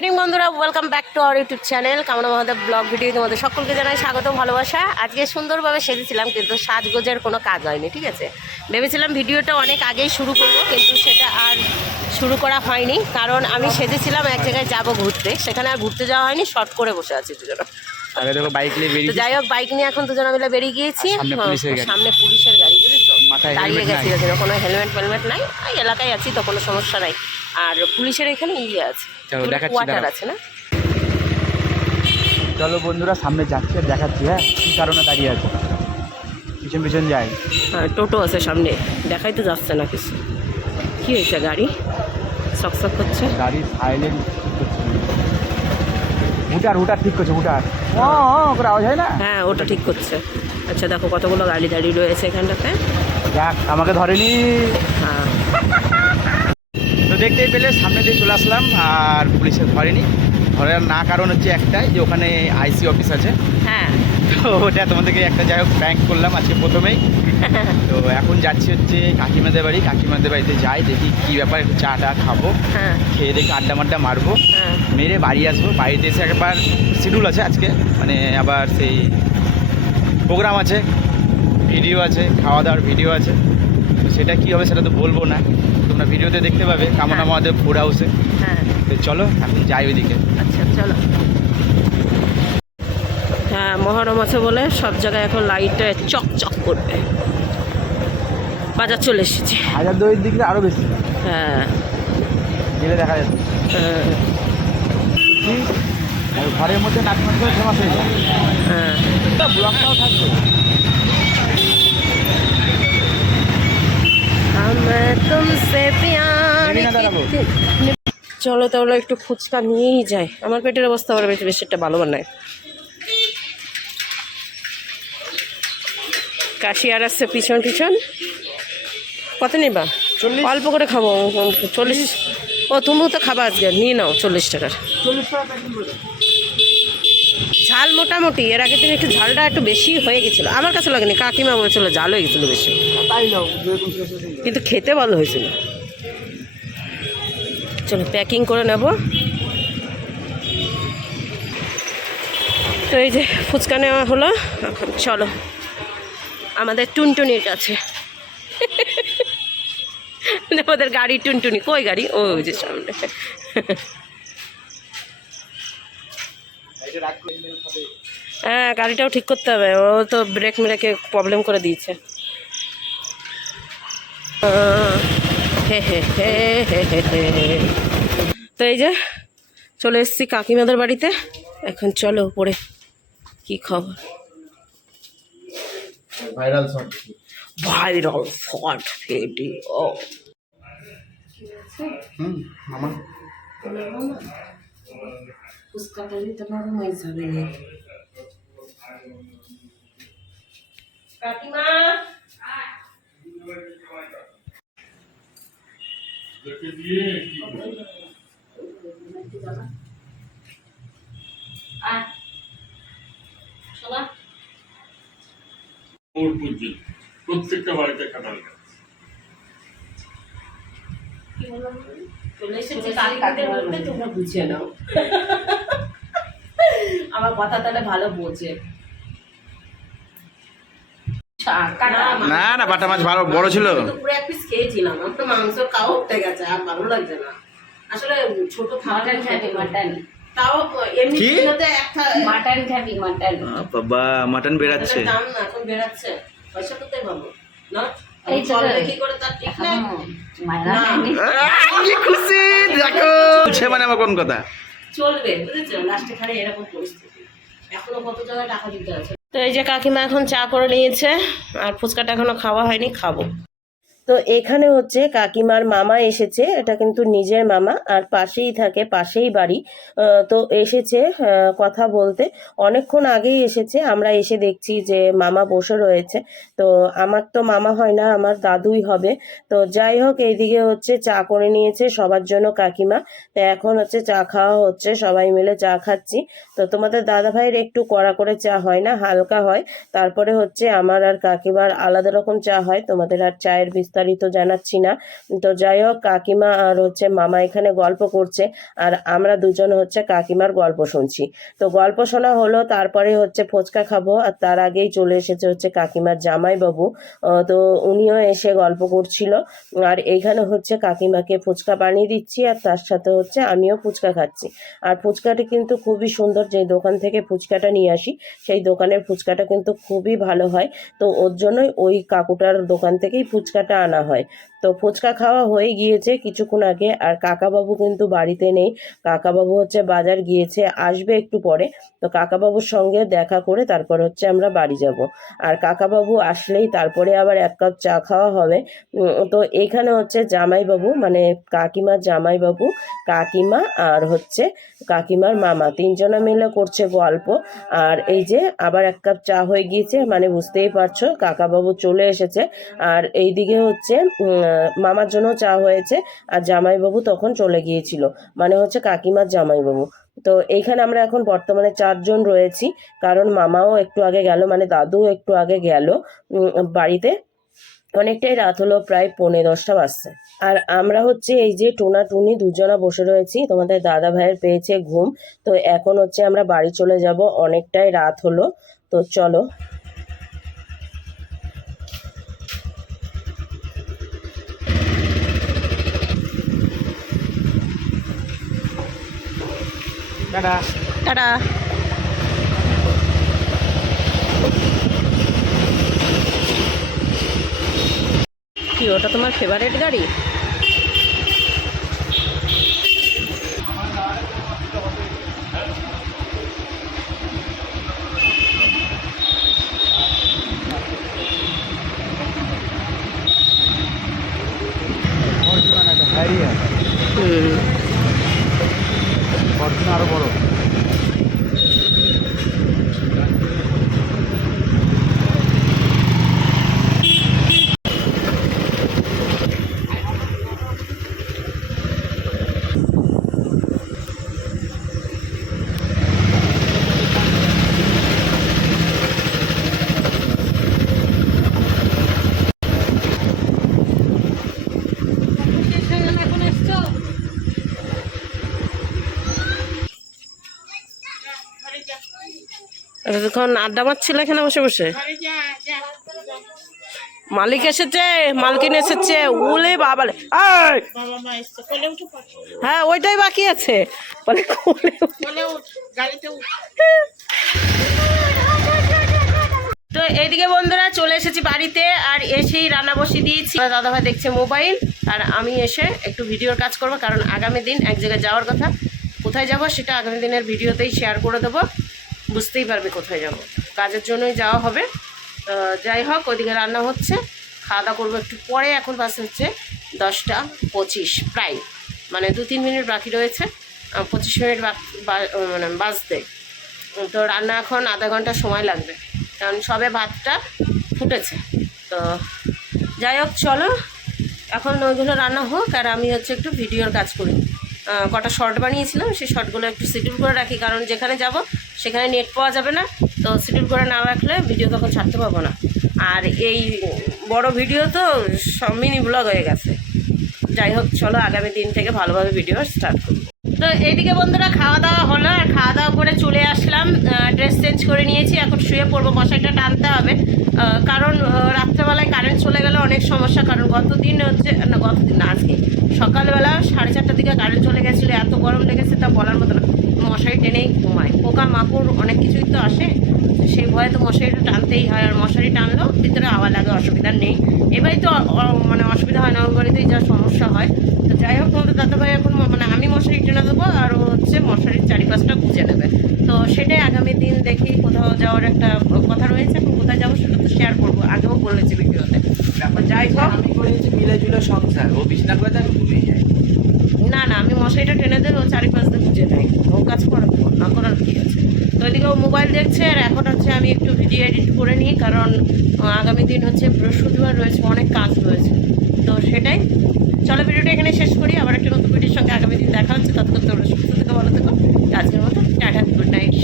Evening বন্ধুরা, welcome back to our YouTube channel কামনা Mahadev blog video. তোমাদের সকলকে জানাই স্বাগত, ভালোবাসা। আজকে সুন্দরভাবে সেজেছিলাম, কিন্তু সাজগোজের কোনো কাজ হয়নি, ঠিক আছে। ভেবেছিলাম ভিডিওটা অনেক আগেই শুরু করবো, কিন্তু সেটা আর শুরু করা হয়নি, কারণ আমি সেজেছিলাম এক জায়গায় যাব ঘুরতে, সেখানে আর ঘুরতে যাওয়া হয়নি, শর্ট করে বসে আছি দুজনে। তো যাই হোক, বাইক নিয়ে এখন দুজনে মিলে বেরিয়ে গিয়েছি। সামনে পুলিশের গাড়ি, বুঝেছো, দাঁড়িয়ে গেছি, কোনো হেলমেট নাই, এলাকায় আছি তো কোনো সমস্যা নাই। আর পুলিশের এখানে ইয়ে আছে, ওয়াটার আছে না। চলো বন্ধুরা, সামনে যাচ্ছি আর দেখাচ্ছি। হ্যাঁ, কী কারণে দাঁড়িয়ে আছে, পিছন পিছন যাই। হ্যাঁ, টোটো আছে সামনে, দেখাই তো যাচ্ছে না কিছু। কী হয়েছে, গাড়ি সকসক করছে, গাড়ি সাইলেন্ট হুটার ঠিক করছে, হুটার করে আওয়াজ হয় না। হ্যাঁ, ওটা ঠিক করছে। আচ্ছা, দেখো কতগুলো গাড়ি দাঁড়িয়ে রয়েছে এখানটাতে। যাক, আমাকে ধরেনি। হ্যাঁ, তো দেখতেই পেলে সামনে দিয়ে চলে আসলাম, আর পুলিশে ধরেনি। ধরার না কারণ হচ্ছে একটাই, যে ওখানে আইসি অফিস আছে। হ্যাঁ, তো ওটা তোমাদেরকে একটা যাই হোক প্র্যাঙ্ক করলাম আজকে প্রথমেই। তো এখন যাচ্ছি হচ্ছে কাকিমাদের বাড়িতে যাই, দেখি কী ব্যাপার, একটু চা টা খাবো, হ্যাঁ, খেয়ে দেখি আড্ডা মারবো, হ্যাঁ, মেরে বাড়ি আসবো। বাড়িতে এসে একবার শিডিউল আছে আজকে, মানে আবার সেই প্রোগ্রাম আছে, ভিডিও আছে, খাওয়া দাওয়ার ভিডিও আছে। তো সেটা কী হবে সেটা তো বলবো না, তোমরা ভিডিওতে দেখতে পাবে কামনা মহাদেব ফুড হাউসে। হ্যাঁ। তো চলো এখন যাই ওইদিকে। আচ্ছা, চলো। হ্যাঁ, মহরম আছে বলে সব জায়গায় এখন লাইটে চকচক করবে। বাজার চলে এসেছি। হাজার দুয়ের দিকে আরও বেশি, হ্যাঁ, গেলে দেখা যাচ্ছে। হ্যাঁ, আর ঘরের মধ্যে নাচ করে ফেমাস হয়ে যায়। হ্যাঁ। ব্লগটাও থাকবে। চলো তাহলে একটু ফুচকা নিয়েই যাই, আমার পেটের অবস্থা আবার বেশি একটা ভালো বানায়। কাশিয়ার আসছে পিছন। কত নিবা? 40। অল্প করে খাবো, 40। ও, তুমিও তো খাবা আজকে, নিয়ে নাও 40 টাকার। 40 টাকা প্যাকিং করে। ঝাল মোটামুটি, এর আগের দিন একটু ঝালটা একটু বেশি হয়ে গেছিলো, আমার কাছে লাগেনি, কাকিমা বলেছিল ঝাল হয়ে গেছিলো বেশি, তাই নাও, কিন্তু খেতে ভালো হয়েছিল। চলো প্যাকিং করে নেব। তো এই যে ফুচকা নেওয়া হলো, এখন চলো আমাদের টুনটুনির কাছে। আমাদের গাড়ি টুনটুনি, কই গাড়ি? ওই যে সামনে। হ্যাঁ, গাড়িটাও ঠিক করতে হবে, ও তো ব্রেক মেরেকে প্রবলেম করে দিয়েছে। তো এই যে চলে এসেছি কাকিমাদের বাড়িতে, এখন চলো উপরে। কি খবর? Viral shot video. মামা ফুচকাটা নিতে পারবো না হিসাবে নেই। কাকিমা, প্রত্যেকটা বাড়িতে কাঁঠাল গাছ। তোমরা বুঝে নাও, আমার কথা তাহলে ভালো বোঝে। না না, বাটা মাছ ভালো বড় ছিল। পুরো এক পিস খেয়েছিলাম, আমার তো মাংস খাওয়া উঠে গেছে, আর ভালো লাগছে না আসলে। ছোট মাটন খাবি, মাটন তাও এমনি কিলোতে একটা মাটন খাবি, মাটন। বাবা, মাটন বেরাচ্ছে, দাম না এখন বেরাচ্ছে, পয়সা কোথায় পাবো না? এই চলে কি করে তার ঠিক নাই। কি খুশি দেখো, সে মানে আমার কোন কথা চলবে, বুঝেছো? লাস্টে খালি এরকম পরিস্থিতি, এখনো কত জায়গায় টাকা দিতে আছে। তো এই যে কাকিমা এখন চা করে নিয়েছে, আর ফুচকাটা এখনো খাওয়া হয়নি, খাবো। তো এখানে হচ্ছে কাকিমার মামা এসেছে, এটা কিন্তু নিজের মামা, আর পাশেই থাকে, পাশেই বাড়ি। তো এসেছে কথা বলতে, অনেকক্ষণ আগেই এসেছে। আমরা এসে দেখছি যে মামা বসে রয়েছে। তো আমার তো মামা হয় না, আমার দাদুই হবে। তো যাই হোক, এইদিকে হচ্ছে চা করে নিয়েছে সবার জন্য কাকিমা। তো এখন হচ্ছে চা খাওয়া হচ্ছে, সবাই মিলে চা খাচ্ছি। তো তোমাদের দাদা ভাইয়ের একটু কড়া করে চা হয় না, হালকা হয়। তারপরে হচ্ছে আমার আর কাকিমার আলাদা রকম চা হয়, তোমাদের আর চায়ের বিস্তার বিস্তারিত জানাচ্ছি না। তো যাই হোক, কাকিমা আর হচ্ছে মামা এখানে গল্প করছে, আর আমরা দুজন হচ্ছে কাকিমার গল্প শুনছি। তো গল্প শোনা হলো, তারপরে হচ্ছে ফুচকা খাবো, আর তার আগেই চলে এসেছে হচ্ছে কাকিমার জামাইবাবু। তো উনিও এসে গল্প করছিল, আর এইখানে হচ্ছে কাকিমাকে ফুচকা বানিয়ে দিচ্ছি, আর তার সাথে হচ্ছে আমিও ফুচকা খাচ্ছি। আর ফুচকাটি কিন্তু খুবই সুন্দর, যে দোকান থেকে ফুচকাটা নিয়ে আসি সেই দোকানের ফুচকাটা কিন্তু খুবই ভালো হয়। তো ওর জন্যই ওই কাকুটার দোকান থেকেই ফুচকাটা আনা হয়। তো ফুচকা খাওয়া হয়ে গিয়েছে কিছুক্ষণ আগে, আর কাকাবাবু কিন্তু বাড়িতে নেই। কাকাবাবু হচ্ছে বাজার গিয়েছে, আসবে একটু পরে। তো কাকাবাবুর সঙ্গে দেখা করে তারপর হচ্ছে আমরা বাড়ি যাব। আর কাকাবাবু আসলেই তারপরে আবার 1 কাপ চা খাওয়া হবে। তো এখানে হচ্ছে জামাইবাবু, মানে কাকিমার জামাইবাবু, কাকিমা আর হচ্ছে কাকিমার মামা, 3 জনা মিলে করছে গল্প। আর এই যে আবার 1 কাপ চা হয়ে গিয়েছে, মানে বুঝতেই পারছো কাকাবাবু চলে এসেছে। আর এইদিকে হচ্ছে মামার জন্য চা হয়েছে, আর জামাইবাবু তখন চলে গিয়েছিল, মানে হচ্ছে কাকিমার জামাইবাবু। তো এইখানে আমরা এখন বর্তমানে 4 জন রয়েছি, কারণ মামাও একটু আগে গেল, মানে দাদু একটু আগে গেল বাড়িতে। অনেকটাই রাত হলো, প্রায় 9:45 বাজছে। আর আমরা হচ্ছে এই যে টোনা টুনি দুজনা বসে রয়েছি, তোমাদের দাদা ভাইয়ের পেয়েছে ঘুম। তো এখন হচ্ছে আমরা বাড়ি চলে যাব, অনেকটাই রাত হলো। তো চলো। টাটা। টাটা। কি ওটা তোমার ফেভারিট গাড়ি? আরো বড়। এতক্ষণ আড্ডা মারছিল এখানে বসে বসে। মালিক এসেছে, মালকিন এসেছে, উলে বাবালে। হ্যাঁ, ওইটাই বাকি আছে, বলে তো এইদিকে বন্ধুরা চলে এসেছি বাড়িতে, আর এসেই রান্না বসিয়ে দিয়েছি। দাদাভাই দেখছে মোবাইল, আর আমি এসে একটু ভিডিওর কাজ করবো, কারণ আগামী দিন এক জায়গায় যাওয়ার কথা। কোথায় যাব সেটা আগামী দিনের ভিডিওতেই শেয়ার করে দেবো, বুঝতেই পারবে কোথায় যাব। কাজের জন্যই যাওয়া হবে। যাই হোক, ওইদিকে রান্না হচ্ছে, খাওয়া দাওয়া করবো একটু পরে। এখন বাজে হচ্ছে 10:25 প্রায়, মানে 2-3 মিনিট বাকি রয়েছে, 25 মিনিট মানে বাজতে। তো রান্না এখন আধা ঘন্টা সময় লাগবে, কারণ সবে ভাতটা ফুটেছে। তো যাই হোক, চলো এখন ওইগুলো রান্না হোক, আর আমি হচ্ছে একটু ভিডিওর কাজ করি। কটা শর্ট বানিয়েছিলাম, সেই শর্টগুলো একটু শিডিউল করে রাখি, কারণ যেখানে যাব সেখানে নেট পাওয়া যাবে না। তো শিডিউল করে না রাখলে ভিডিও তখন ছাড়তে পারবো না। আর এই বড় ভিডিও তো সব মিনি ব্লগ হয়ে গেছে। যাই হোক, চলো আগামী দিন থেকে ভালোভাবে ভিডিও স্টার্ট করবো। তো এইদিকে বন্ধুরা খাওয়া দাওয়া হলো, আর খাওয়া দাওয়া করে চলে আসলাম, ড্রেস চেঞ্জ করে নিয়েছি। এখন শুয়ে পড়বো, মশারিটা টানতে হবে, কারণ রাত্রেবেলায় কারেন্ট চলে গেলে অনেক সমস্যা। কারণ গতদিন না, আজকে সকালবেলা 4:30টার দিকে কারেন্ট চলে গেছিলো, এত গরম লেগেছে তা বলার মতো না। মশারি টেনেই ঘুমায়, পোকা মাকড় অনেক কিছুই তো আসে, সেই ভয়ে তো মশারিটা টানতেই হয়। আর মশারি টানলেও ভিতরে হাওয়া লাগে, অসুবিধা নেই। এবারই তো মানে অসুবিধা হয় না, ওই বাড়িতেই যা সমস্যা হয়। তো যাই হোক, তোমাদের দাদাভাই এখন মানে আমি মশারি টেনে দেবো, আর হচ্ছে মশারির চারিপাশটা গুঁজে নেবে। তো সেটাই আগামী দিন দেখি, কোথাও যাওয়ার একটা কথা রয়েছে। এখন কোথায় যাবো সেটা তো শেয়ার করবো, আগেও বলেছি ভিডিওতে। যাই হোক, আমি করেছি মিলে জুলে সংসার, ও বিছনা করে তাকে ঘুমিয়ে যায়। না না, আমি মশারিটা টেনে দেবো, চারিপাশ দিয়ে গুঁজে নেয়, ও কাজ করার না করার কি আছে। তো ওইদিকে ও মোবাইল দেখছে, আর এখন হচ্ছে আমি একটু ভিডিও এডিট করে নিই, কারণ আগামী দিন হচ্ছে বৃহস্পতিবার রয়েছে, অনেক কাজ রয়েছে। তো সেটাই, চলো ভিডিওটা এখানে শেষ করি। আবার একটা নতুন ভিডিওর সঙ্গে আগামী দিন দেখা হচ্ছে। ততক্ষণ তোমরা সুস্থ থেকে ভালো থেকো। আজকের মতো টাটা, গুড নাইট।